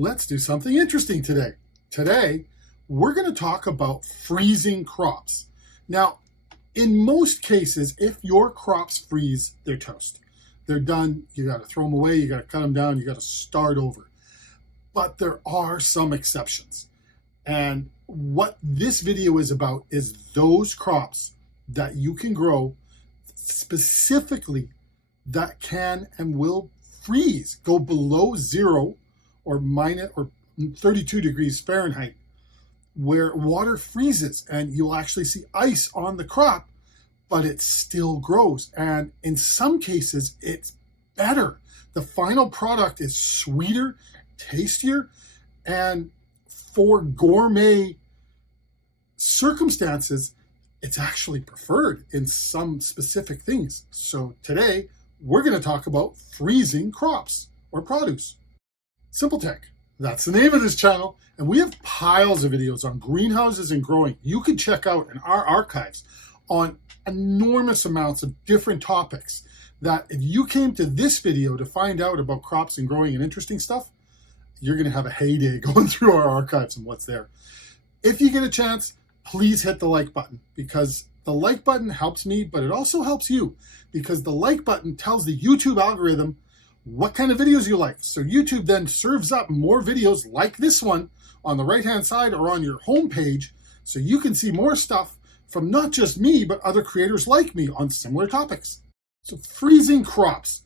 let's do something interesting today. Today, we're going to talk about freezing crops. Now, in most cases, if your crops freeze, they're toast. They're done. You got to throw them away. You got to cut them down. You got to start over. But there are some exceptions. And what this video is about is those crops that you can grow specifically that can and will freeze, go below 0 or minus or 32 degrees Fahrenheit, where water freezes and you'll actually see ice on the crop, but it still grows. And in some cases, it's better. The final product is sweeter, tastier, and for gourmet circumstances, it's actually preferred in some specific things. So today, we're going to talk about freezing crops or produce. Simple Tech, that's the name of this channel, and we have piles of videos on greenhouses and growing you can check out in our archives on enormous amounts of different topics that if you came to this video to find out about crops and growing and interesting stuff, you're going to have a heyday going through our archives and what's there. If you get a chance, please hit the like button, because the like button helps me, but it also helps you, because the like button tells the YouTube algorithm what kind of videos you like. So YouTube then serves up more videos like this one on the right-hand side or on your homepage, so you can see more stuff from not just me, but other creators like me on similar topics. So freezing crops.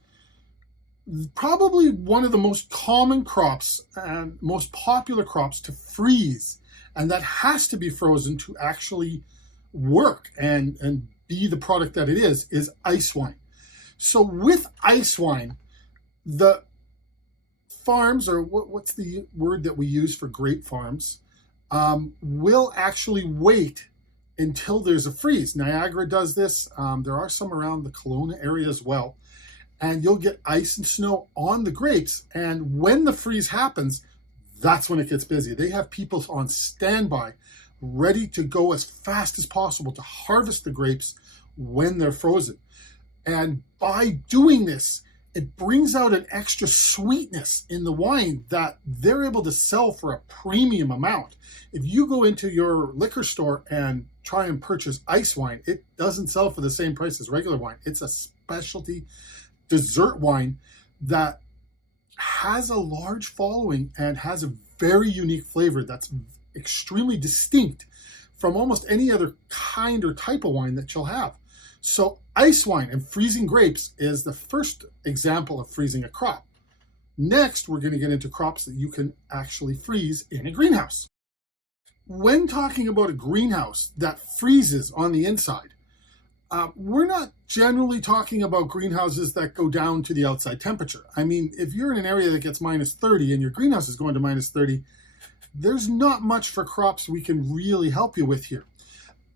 Probably one of the most common crops and most popular crops to freeze, and that has to be frozen to actually work and be the product that it is ice wine. So with ice wine, the farms, or what's the word that we use for grape farms, will actually wait until there's a freeze. Niagara does this. There are some around the Kelowna area as well. And you'll get ice and snow on the grapes. And when the freeze happens, that's when it gets busy. They have people on standby, ready to go as fast as possible to harvest the grapes when they're frozen. And by doing this, it brings out an extra sweetness in the wine that they're able to sell for a premium amount. If you go into your liquor store and try and purchase ice wine, it doesn't sell for the same price as regular wine. It's a specialty dessert wine that has a large following and has a very unique flavor that's extremely distinct from almost any other kind or type of wine that you'll have. So ice wine and freezing grapes is the first example of freezing a crop. Next, we're going to get into crops that you can actually freeze in a greenhouse. When talking about a greenhouse that freezes on the inside, we're not generally talking about greenhouses that go down to the outside temperature. I mean, if you're in an area that gets minus 30 and your greenhouse is going to minus 30, there's not much for crops we can really help you with here.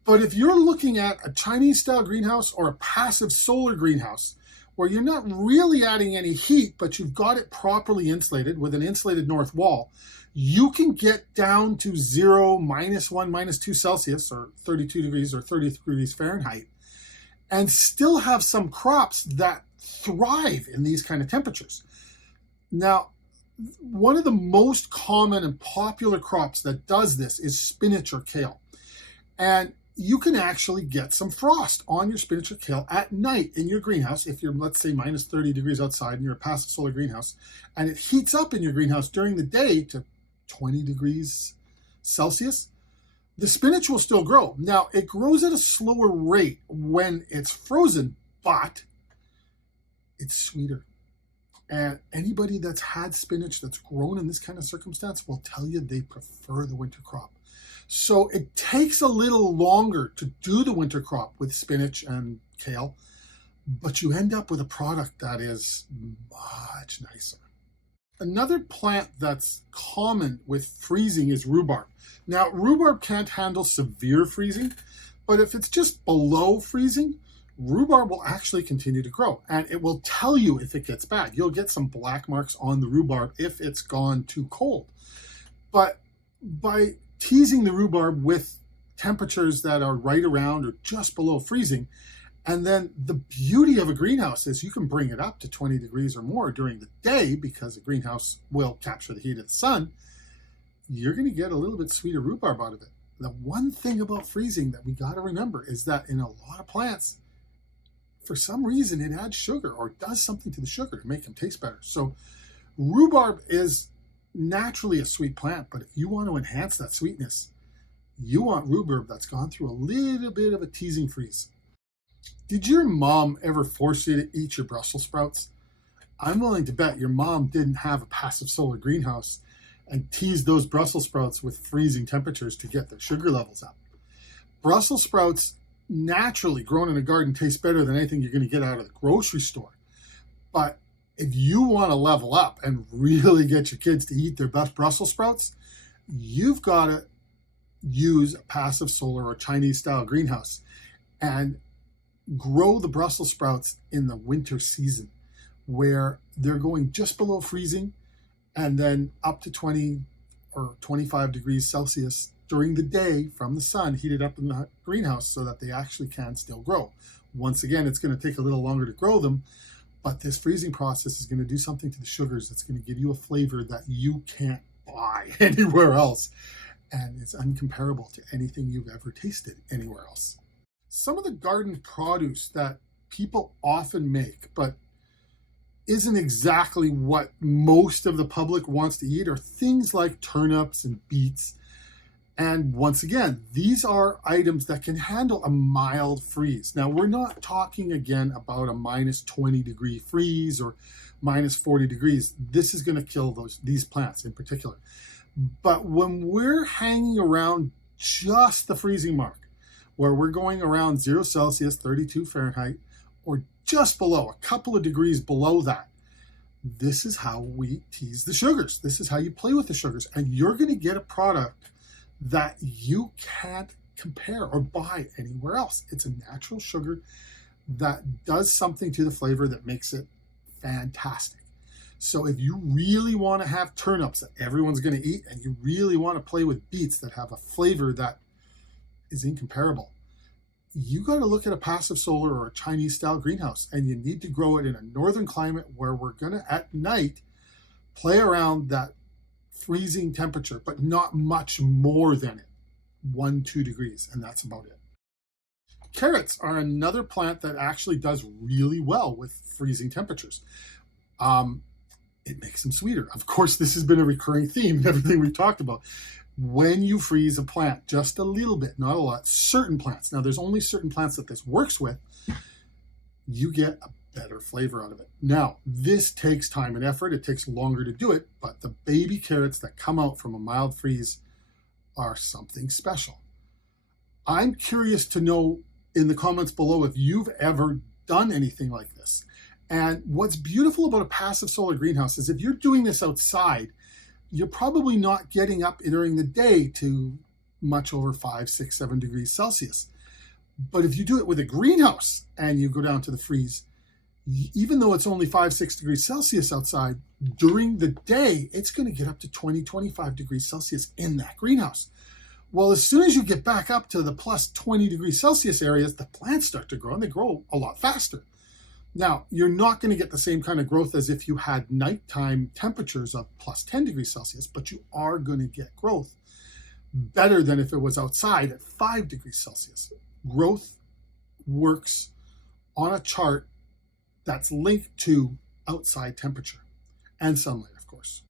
But if you're looking at a Chinese-style greenhouse or a passive solar greenhouse, where you're not really adding any heat, but you've got it properly insulated with an insulated north wall, you can get down to 0, -1, -2 Celsius, or 32 degrees or 30 degrees Fahrenheit, and still have some crops that thrive in these kind of temperatures. Now, one of the most common and popular crops that does this is spinach or kale. And you can actually get some frost on your spinach or kale at night in your greenhouse if you're, let's say, minus 30 degrees outside and you're a passive solar greenhouse, and it heats up in your greenhouse during the day to 20 degrees Celsius. The spinach will still grow. Now, it grows at a slower rate when it's frozen, but it's sweeter. And anybody that's had spinach that's grown in this kind of circumstance will tell you they prefer the winter crop. So it takes a little longer to do the winter crop with spinach and kale, but you end up with a product that is much nicer. Another plant that's common with freezing is rhubarb. Now, rhubarb can't handle severe freezing, but if it's just below freezing, rhubarb will actually continue to grow, and it will tell you if it gets bad. You'll get some black marks on the rhubarb if it's gone too cold. But by teasing the rhubarb with temperatures that are right around or just below freezing, And then the beauty of a greenhouse is you can bring it up to 20 degrees or more during the day because a greenhouse will capture the heat of the sun. You're going to get a little bit sweeter rhubarb out of it. The one thing about freezing that we got to remember is that in a lot of plants, for some reason, it adds sugar or does something to the sugar to make them taste better. So rhubarb is naturally a sweet plant, but if you want to enhance that sweetness, you want rhubarb that's gone through a little bit of a teasing freeze. Did your mom ever force you to eat your Brussels sprouts? I'm willing to bet your mom didn't have a passive solar greenhouse and teased those Brussels sprouts with freezing temperatures to get their sugar levels up. Brussels sprouts naturally grown in a garden taste better than anything you're going to get out of the grocery store. But if you want to level up and really get your kids to eat their best Brussels sprouts, you've got to use a passive solar or Chinese style greenhouse and grow the Brussels sprouts in the winter season where they're going just below freezing and then up to 20 or 25 degrees Celsius during the day from the sun, heated up in the greenhouse so that they actually can still grow. Once again, it's going to take a little longer to grow them, but this freezing process is going to do something to the sugars that's going to give you a flavor that you can't buy anywhere else. And it's uncomparable to anything you've ever tasted anywhere else. Some of the garden produce that people often make, but isn't exactly what most of the public wants to eat, are things like turnips and beets. And once again, these are items that can handle a mild freeze. Now, we're not talking again about a minus 20 degree freeze or minus 40 degrees. This is going to kill these plants in particular. But when we're hanging around just the freezing mark, where we're going around 0 Celsius, 32 Fahrenheit, or just below, a couple of degrees below that, this is how we tease the sugars. This is how you play with the sugars. And you're going to get a product that you can't compare or buy anywhere else. It's a natural sugar that does something to the flavor that makes it fantastic. So if you really want to have turnips that everyone's going to eat, and you really want to play with beets that have a flavor that is incomparable, you got to look at a passive solar or a Chinese style greenhouse, and you need to grow it in a northern climate where we're going to at night play around that freezing temperature, but not much more than it, 1-2 degrees, and that's about it. Carrots are another plant that actually does really well with freezing temperatures. It makes them sweeter. Of course, this has been a recurring theme in everything we've talked about. When you freeze a plant just a little bit, not a lot, certain plants, now there's only certain plants that this works with, you get a better flavor out of it. Now, this takes time and effort. It takes longer to do it, but the baby carrots that come out from a mild freeze are something special. I'm curious to know in the comments below if you've ever done anything like this. And what's beautiful about a passive solar greenhouse is if you're doing this outside, you're probably not getting up during the day to much over 5, 6, 7 degrees Celsius. But if you do it with a greenhouse and you go down to the freeze, even though it's only 5, 6 degrees Celsius outside, during the day, it's going to get up to 20, 25 degrees Celsius in that greenhouse. Well, as soon as you get back up to the plus 20 degrees Celsius areas, the plants start to grow, and they grow a lot faster. Now, you're not going to get the same kind of growth as if you had nighttime temperatures of plus 10 degrees Celsius, but you are going to get growth better than if it was outside at 5 degrees Celsius. Growth works on a chart that's linked to outside temperature and sunlight, of course.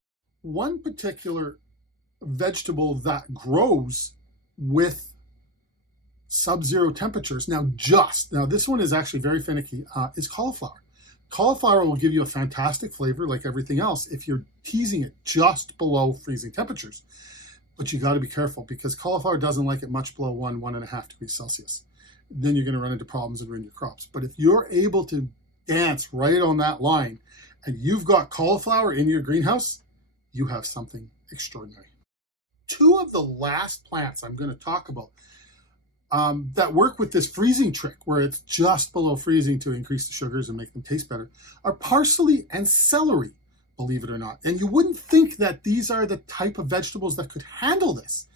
One particular vegetable that grows with sub-zero temperatures, now this one is actually very finicky, is cauliflower. Cauliflower will give you a fantastic flavor like everything else if you're teasing it just below freezing temperatures. But you got to be careful because cauliflower doesn't like it much below 1.5 degrees Celsius. Then you're going to run into problems and ruin your crops. But if you're able to dance right on that line and you've got cauliflower in your greenhouse, you have something extraordinary. Two of the last plants I'm going to talk about that work with this freezing trick where it's just below freezing to increase the sugars and make them taste better are parsley and celery, believe it or not. And you wouldn't think that these are the type of vegetables that could handle this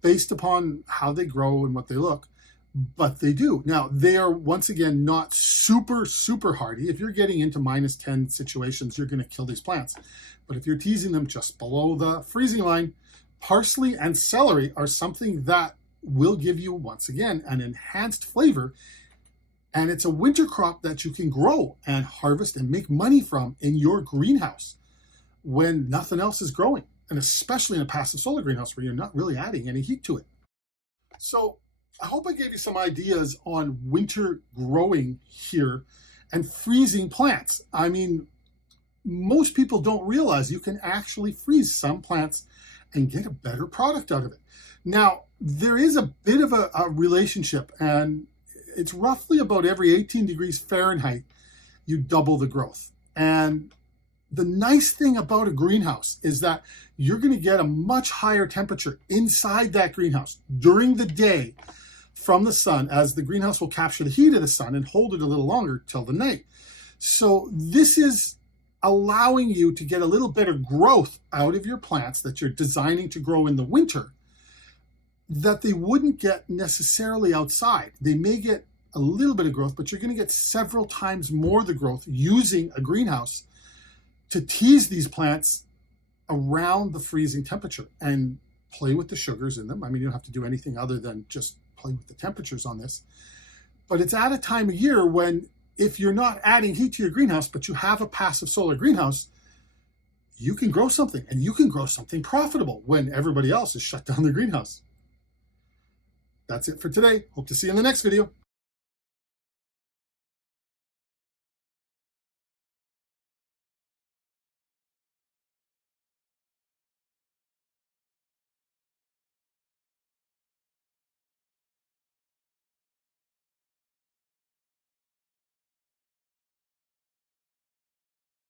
based upon how they grow and what they look. but they do. Now, they are, once again, not super, super hardy. If you're getting into -10 situations, you're going to kill these plants. But if you're teasing them just below the freezing line, parsley and celery are something that will give you, once again, an enhanced flavor. And it's a winter crop that you can grow and harvest and make money from in your greenhouse when nothing else is growing. And especially in a passive solar greenhouse where you're not really adding any heat to it. So I hope I gave you some ideas on winter growing here and freezing plants. I mean, most people don't realize you can actually freeze some plants and get a better product out of it. Now, there is a bit of a relationship, and it's roughly about every 18 degrees Fahrenheit, you double the growth. And the nice thing about a greenhouse is that you're going to get a much higher temperature inside that greenhouse during the day from the sun, as the greenhouse will capture the heat of the sun and hold it a little longer till the night. So this is allowing you to get a little better growth out of your plants that you're designing to grow in the winter that they wouldn't get necessarily outside. They may get a little bit of growth, but you're going to get several times more the growth using a greenhouse to tease these plants around the freezing temperature and play with the sugars in them. I mean, you don't have to do anything other than just play with the temperatures on this. But it's at a time of year when, if you're not adding heat to your greenhouse, but you have a passive solar greenhouse, you can grow something, and you can grow something profitable when everybody else has shut down their greenhouse. That's it for today. Hope to see you in the next video.